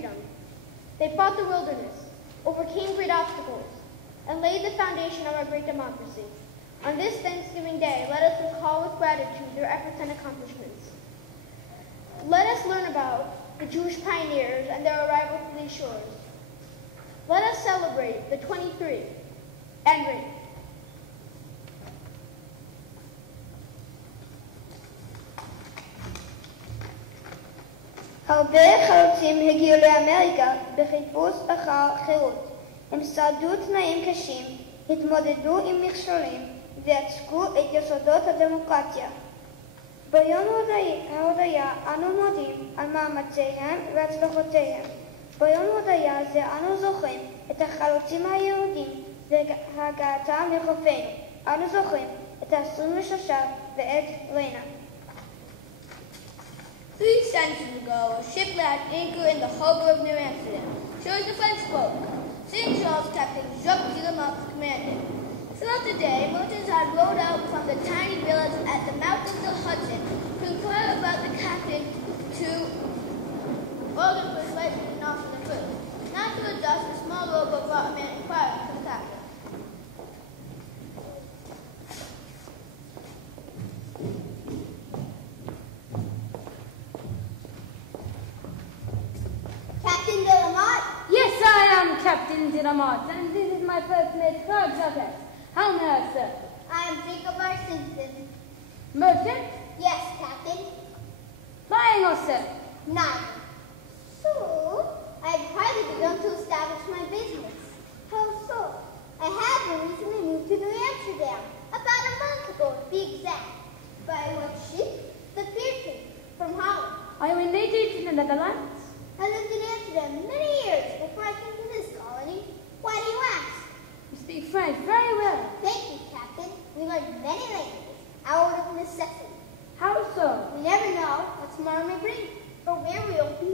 freedom. They fought the wilderness, overcame great obstacles, and laid the foundation of our great democracy. On this Thanksgiving Day, let us recall with gratitude their efforts and accomplishments. Let us learn about the Jewish pioneers and their arrival to these shores. Let us celebrate the 23 and ring. הרבה חלוצים הגיעו לאמריקה בחיפוש אחר חירות. הם שרדו תנאים קשים, התמודדו עם מכשולים ויצקו את יסודות הדמוקרטיה. ביום ההודיה אנו מודים על מאמציהם והצלחותיהם. ביום ההודיה זה אנו זוכרים את החלוצים היהודים והגעתם לחופינו. אנו זוכרים את ה-26 ואת ריינה. 3 centuries ago, a ship lay at anchor in the harbor of New Amsterdam. She was a French boat. St. Charles Captain Jacques Guillemot commanded. Throughout the day, merchants had rowed out from the tiny village at the mouth of the Hudson to inquire about the captain to order for slavery and off the foot. Not to adjust a small rowboat brought a man inquiring for the captain. Captain Guillemot? Yes, I am Captain Guillemot, and this is my first mate, Claude Jacques. How may I serve? I am Jacob R. Simpson. Merchant? Yes, Captain. Buying or selling? Neither. So, I have hardly begun to establish my business. How so? I have recently moved to New Amsterdam, about a month ago to be exact. By what ship? The Pearson, from Holland. Are you a native to the Netherlands? I lived in Amsterdam many years before I came to this colony. Why do you ask? You speak French very well. Thank you, Captain. We learned many languages out of necessity. How so? We never know what tomorrow may bring, or where we will be.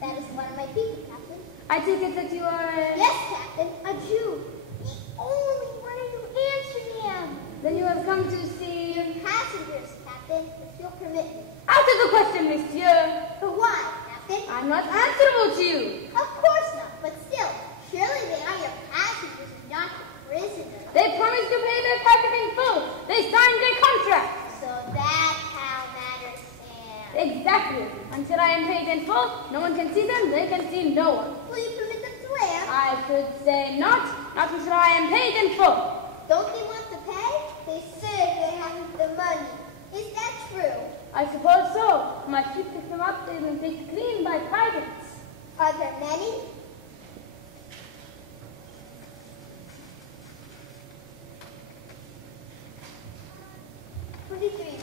That is one of my people, Captain. I take it that you are a... Yes, Captain, a Jew. The only one in New Amsterdam. Then you have come to see... Your passengers, Captain, if you'll permit me. Out of the question, monsieur. But why, Captain? I'm not answerable to you. Of course not, but still, surely they are your passengers and not your prisoners. They promised to pay their packet in full. They signed their contract. So that's how matters stand. Exactly. Until I am paid in full, no one can see them, they can see no one. Will you permit them to land? I should say not until I am paid in full. Don't they want to pay? They say they haven't the money. Is that true? I suppose so. My ship picks them up, they've been picked clean by pirates. Are there many?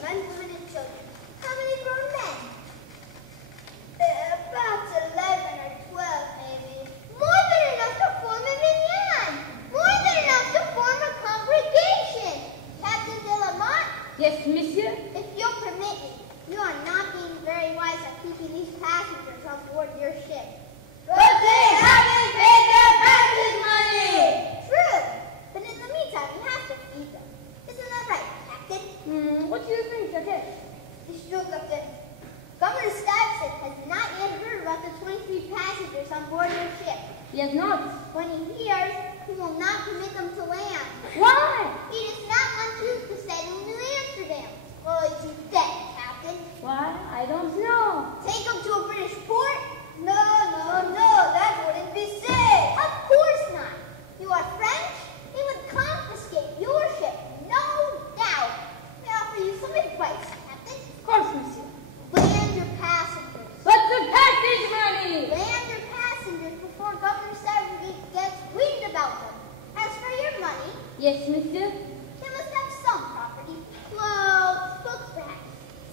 Men, women, and children. How many grown men? About 11 or 12, maybe. More than enough to form a minyan. More than enough to form a congregation. Captain Guillemot? Yes, monsieur? If you'll permit me, you are not being very wise at keeping these passengers on board your ship. But they haven't paid their passage money! True. But in the meantime, we have to feed them. Isn't that right, Captain? What do you think, Jacques? It's true, Captain. Governor Stuyvesant has not yet heard about the 23 passengers on board your ship. He has not. When he hears, he will not permit them to land. Why? He does not want you to settle in New Amsterdam. Well, is he dead, Captain? Why? I don't know. Take them to a British port? No, that wouldn't be safe. Of course not. You are French? He would confiscate your ship, no doubt. May I offer you some advice, Captain? Of course, monsieur. Land your passengers. But the passage money! Land your passengers before Governor Stuyvesant gets wind about them. As for your money, Yes, monsieur? you must have some property. Clothes, books, perhaps.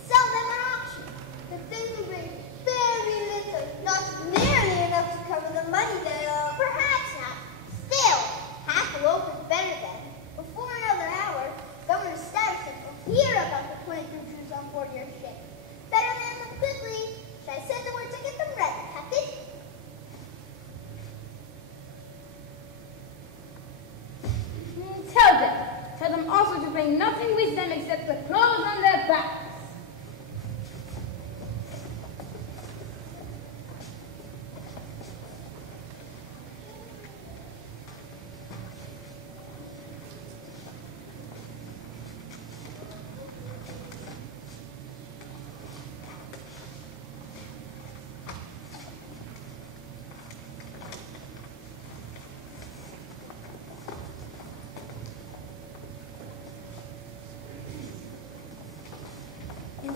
Sell them at auction. The thing will bring very little, not nearly enough to cover the money they owe. Perhaps not. Still, half a loaf is better than. Before another hour, Governor Stuyvesant will hear about the 23 Jews on board your ship. Better land them quickly. Should I send the word to get them ready, Captain? Tell them. Tell them also to bring nothing with them except the clothes on their backs.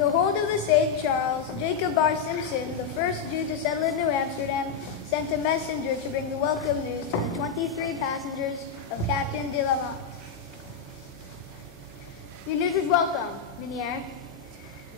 the hold of the St. Charles, Jacob R. Simpson, the first Jew to settle in New Amsterdam, sent a messenger to bring the welcome news to the 23 passengers of Captain de la Motte. Your news is welcome, Meneer.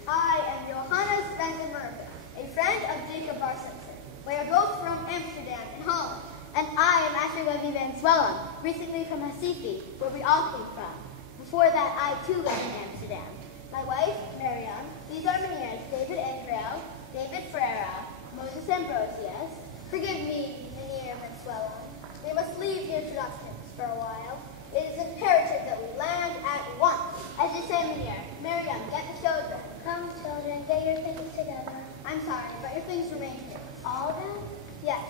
I am Johannes van den Merwe, a friend of Jacob R. Simpson. We are both from Amsterdam in Holland. And I am Ashley Levy Van Swellen, recently from Recife, where we all came from. Before that, I too lived in Amsterdam. My wife, Marianne, these are Meneers David Andrew, David Ferreira, Moses Ambrosius. Forgive me, Meneer Van Swellen. We must leave the introductions for a while. It is imperative that we land at once. As you say, Meneer, Marianne, get the children. Come, children, get your things together. I'm sorry, but your things remain here. All of them? Yes,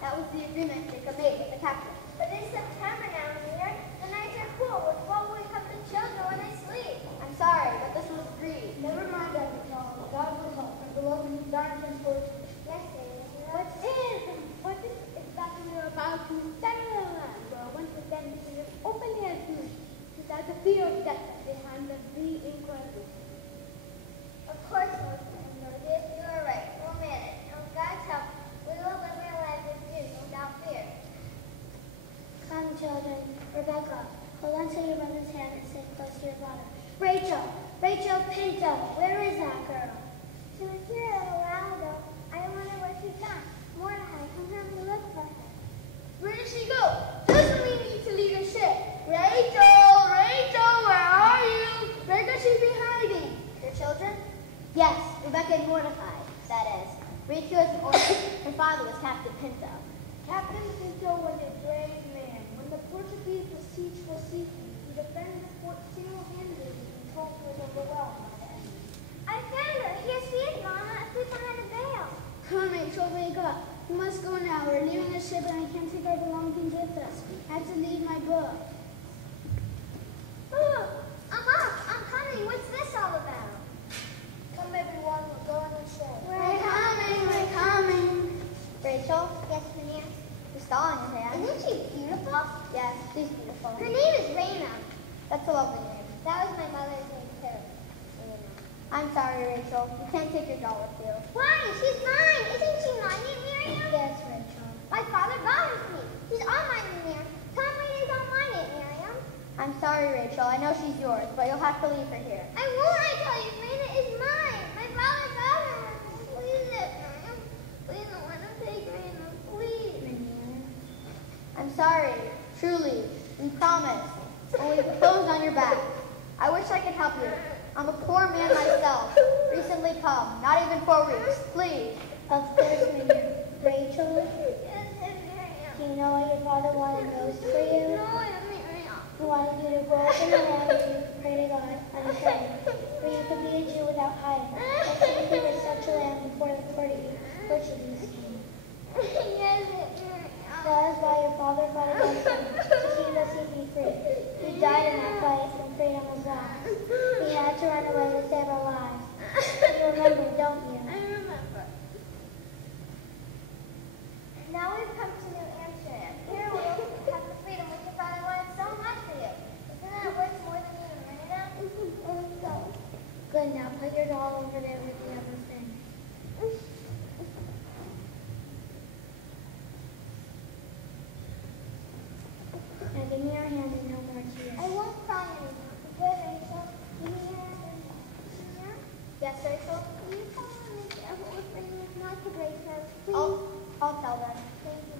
that was the agreement Jacob made with the captain. But it's September now, Meneer. The nights are cool. What's wrong with the children when they sleep? I'm sorry, but this was agreed. Never mind, Everton. God will help. And beloved Darnton for Yes, David. what is that you're about to settle in land where once again this is openly admitted without the fear of death behind the incredible. Of course, Moses, you are right. We'll manage. And with God's help, we will live our lives as Jews without fear. Come, children. Rebecca, hold on to your mother's hand and stay close to your father. Rachel Pinto, where is that girl? She was here a little while ago. I wonder where she's gone. Mordecai, come help me look for her. Where did she go? Doesn't we need to leave the ship? Rachel, where are you? Where could she be hiding? Your children? Yes, Rebecca and Mordecai, that is. Rachel is an orphan. Her father was Captain Pinto. Captain Pinto was a brave man. When the Portuguese besieged Recife, he defended the fort single-handedly until he was overwhelmed by the enemy. I found her. Here she is, Mama, asleep behind a veil. Come on, Rachel, wake up. We must go now. We're leaving the ship and I can't take our belongings with us. I have to leave my book. Oh, I'm up. I'm coming. What's this all about? Come, everyone, we're going on shore. We're coming. Rachel? Yes, Meneer. The doll in your hand. Isn't she beautiful? Yes, she's beautiful. Her name is Raina. That's a lovely name. That was my mother's name, too. I'm sorry, Rachel. You can't take your doll with you. Why? She's mine. Isn't she mine, Miriam? Yes, Rachel. My father bought her for me. She's all mine, Meneer. Tell me she's all mine, Miriam. I'm sorry, Rachel. I know she's yours, but you'll have to leave her here. I won't, I tell you. Raina is mine. My father bought her. Please, Miriam. Please don't let him take Raina. Please. I'm sorry. Truly. We promise. Only the clothes on your back. I wish I could help you. I'm a poor man myself. Recently come. Not even 4 weeks. Please. Of course, Meneer. Rachel, Yes, Miriam. do you know what your father wanted most for you? No, Miriam. He wanted you to grow up in a land where you could pray to God unafraid, where you could be a Jew without hiding. That he was such a land before the Portuguese came. Yes, Miriam. That is why your father fought against them, to keep us free. He died in that fight when freedom was lost. He had to run away to save our lives. You remember, don't you? I remember. Now we've come to New Amsterdam. Here we'll have the freedom which your father wanted so much for you. Isn't that worth more than you and Raina? Good, now put your doll over there with the other thing. Now give me your hand and no more tears. I won't cry anymore. Good, Rachel. Give me your hand. Yes, Rachel? Will you tell them to be careful with Raina not to break her? Please. I'll tell them. Thank you,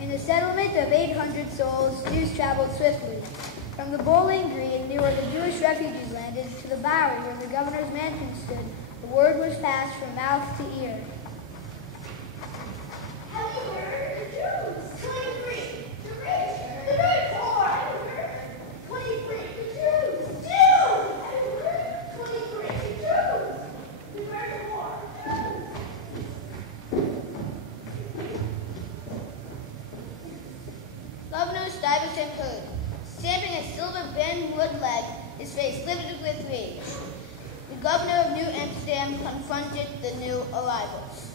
Miriam. In a settlement of 800 souls, Jews traveled swiftly. From the Bowling Green, near where the Jewish refugees landed, to the Bowery, where the governor's mansion stood, the word was passed from mouth to ear. Have you heard? The Jews! 23! The rich! The very poor! 23! The Jews! Jews! 23! The Jews! The very poor! Governor Stuyvesant heard, stamping a silver bend wood leg, his face livid with rage. The governor of New Amsterdam confronted the new arrivals.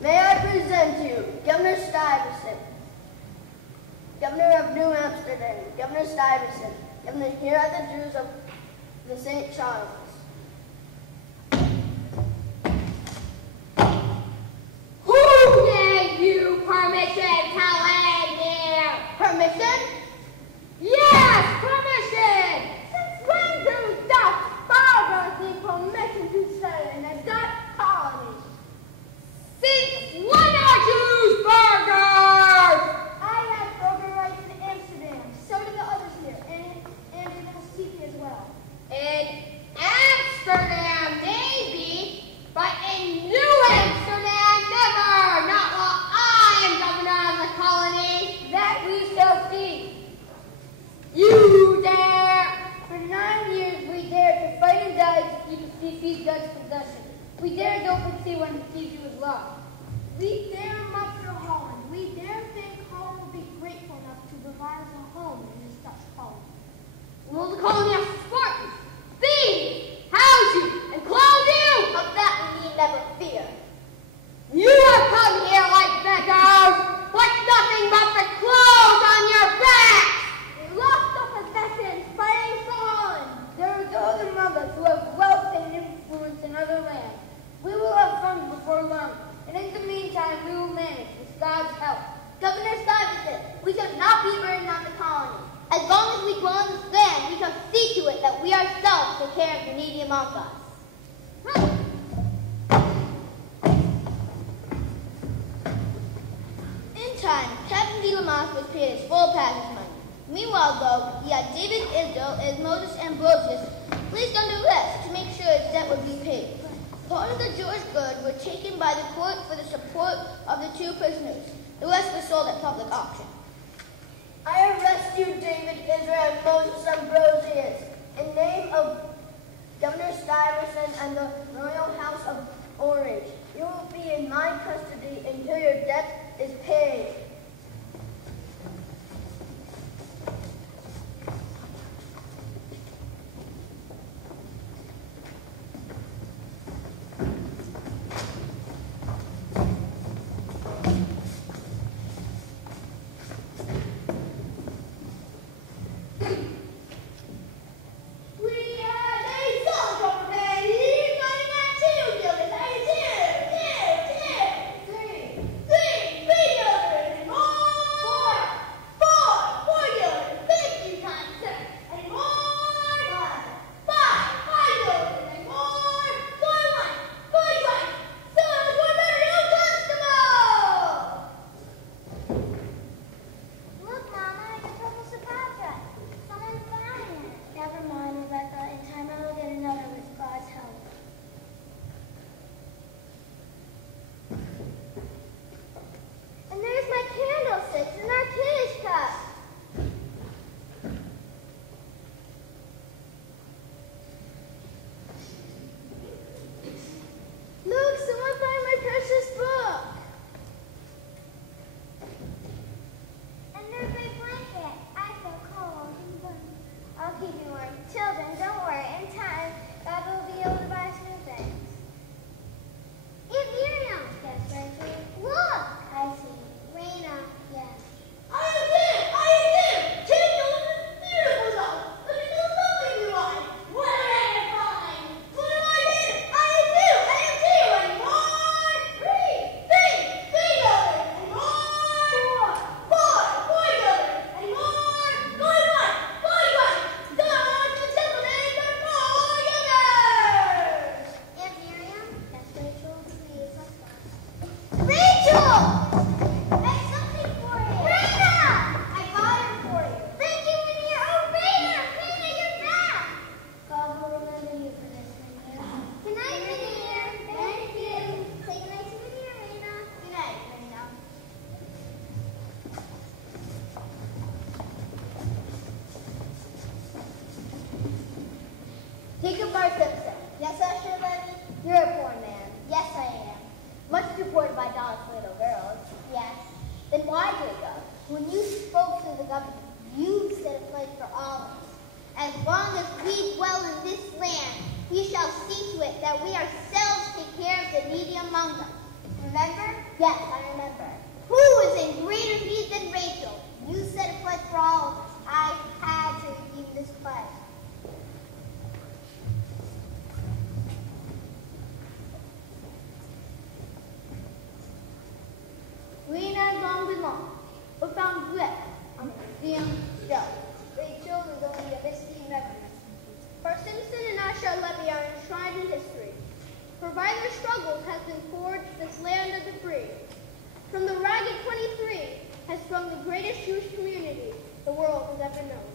May I present you, Governor Stuyvesant, Governor of New New Amsterdam, Governor Stuyvesant, Governor, here are the Jews of the St. Charles. Who gave you permission to land here? Permission? Yes, permission! Since when do Dutch burghers need permission to settle in a Dutch colony? Since when are Jews burghers? I have burger rights in Amsterdam. So do the others here, and in Helsinki as well. In Amsterdam, maybe, but in New Amsterdam, never! Not while I am governor of the colony. That we shall see. You dare! For 9 years, we dared to fight and die to defeat Dutch possession. We dared to open sea when the sea was lost. We dare much for Holland. We dare think Holland will be grateful enough to provide us a home in this Dutch colony. Will the colony have Spartans, feed, house you, and clothe you? Of that we need never fear. You have come here like beggars, with nothing but the clothes on your backs. We lost our possessions fighting for Holland. There are those among us who have wealth and influence in other lands. We will have fun before long, and in the meantime we will manage with God's help. Governor Stuyvesant, we shall not be burdened on the colony. As long as we dwell in this land, we shall see to it that we ourselves take care of the needy among us. In time, Captain de Lamont was paid his full passage money. Meanwhile, though, he had David Israel and Moses Ambrosius placed under arrest to make sure his debt would be paid. Part of the Jewish goods were taken by the court for the support of the two prisoners. The rest was sold at public auction. I arrest you, David Israel and Moses Ambrosius, in name of Governor Stuyvesant and the Royal House of Orange. You will be in my custody until your debt is paid. Yes, I remember. Who is in greater need than Rachel? You set a place once for all, I had to redeem this pledge. Green has long been lost, but found left on the museum shelf. Great children don't need a misty memory. For Simpson and Asha Levy are enshrined in history. For by their struggles has been forged this land of the free. From the ragged 23 has sprung the greatest Jewish community the world has ever known.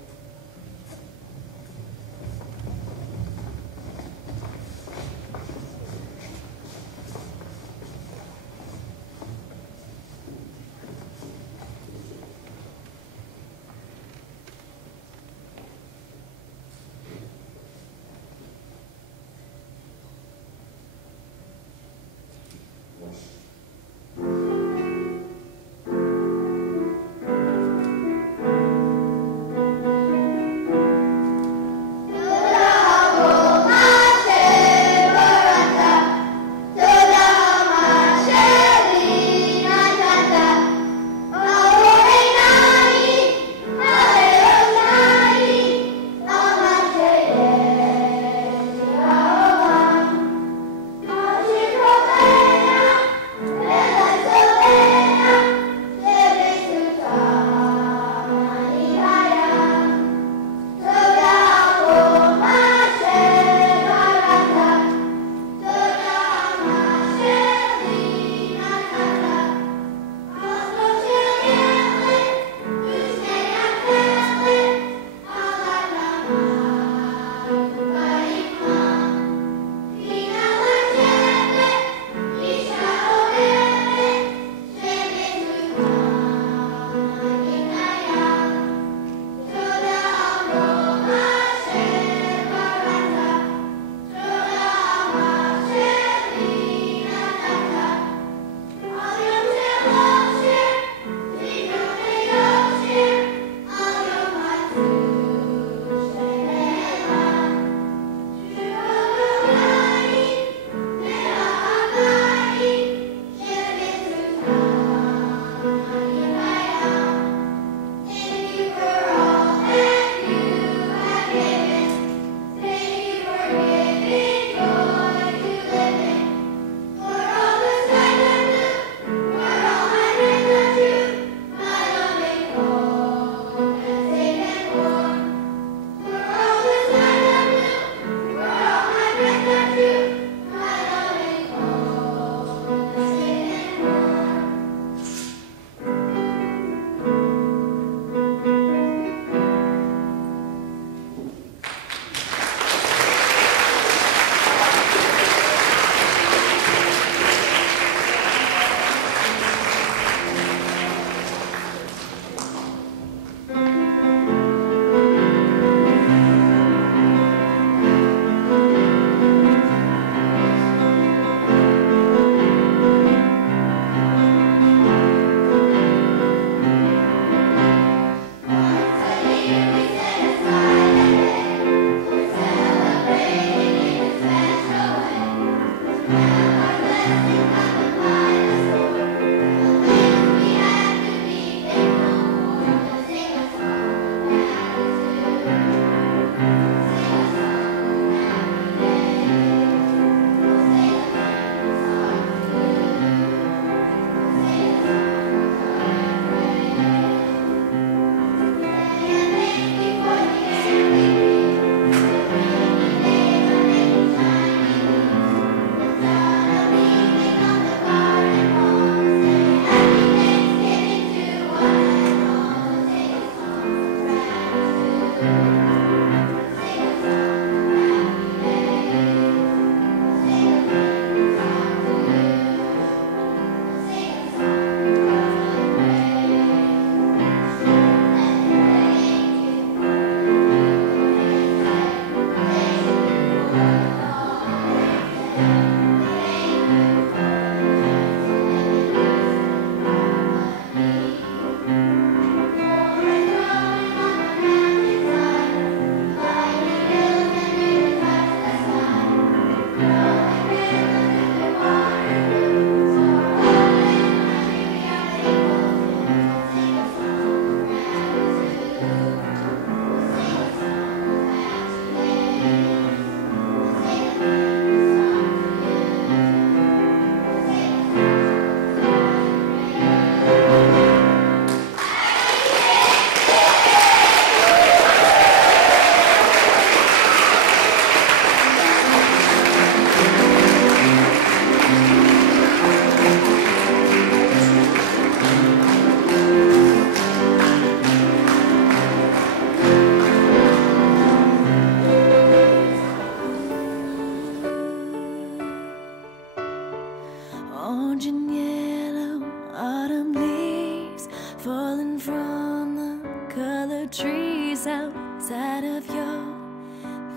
side of your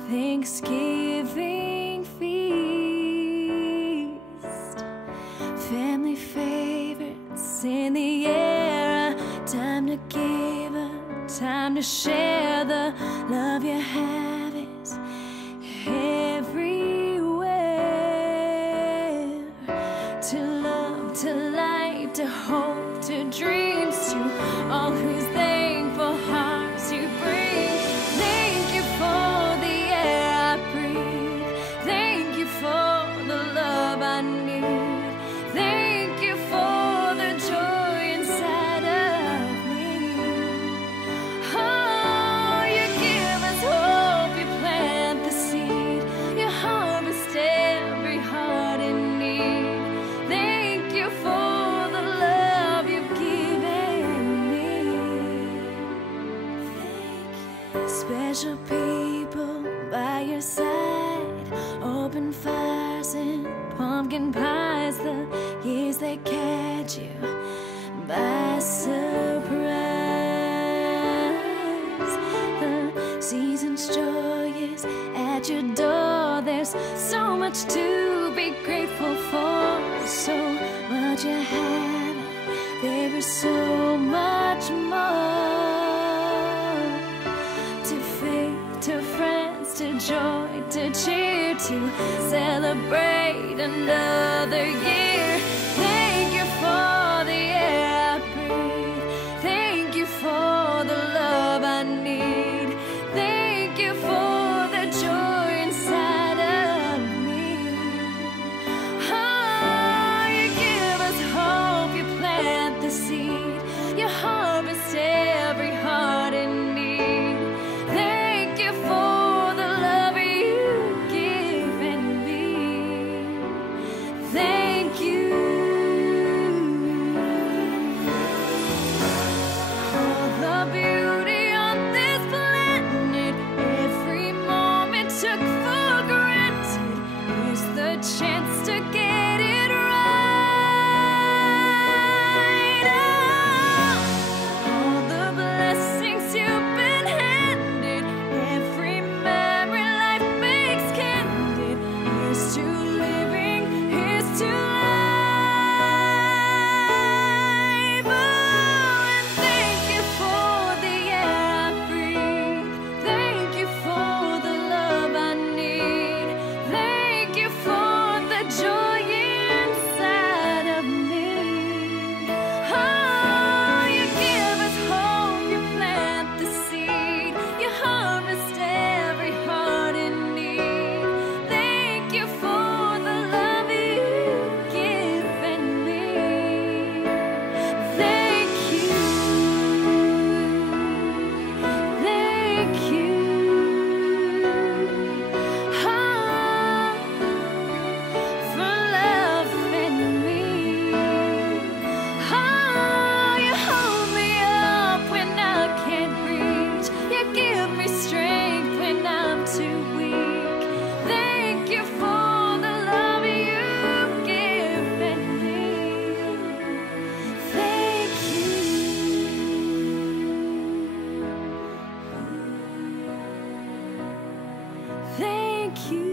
Thanksgiving feast. Family favorites in the air, time to give up, time to share. The love you have is everywhere. To love, to light, to hope, to dreams, to all whose thankful hearts you bring. Thank you for the air I breathe. Thank you for the love I need. Thank you for the joy inside of me. Oh, you give us hope, you plant the seed, you harvest every heart in need. Thank you for the love you've given me. Special people by your side, open fires and pumpkin pies. The years they catch you by surprise. The season's joy is at your door. There's so much to be grateful for. So much you have, there is so much more. To faith, to friends, to joy, to cheer, to celebrate another year. Thank you for the air I breathe. Thank you for the love I need. Thank you for the joy inside of me. Oh, you give us hope, you plant the seed, you harvest every heart in need. Thank you for the love you've given me. Thank you. All the beauty on this planet, every moment took for granted, is the chance to get it right. All the blessings you've been handed, every memory life makes candid. Here's to living, here's to life. Oh, and thank you for the air I breathe. Thank you for the love I need. Thank you for the joy inside of me. Oh, you give us hope, you plant the seed, you harvest every heart in need. Thank you for the love you've given me. Thank you. Thank you. Oh, for loving me. Oh, you hold me up when I can't reach. You give me strength when I'm too weak. Thank you for the love you've given me. Thank you. Thank you.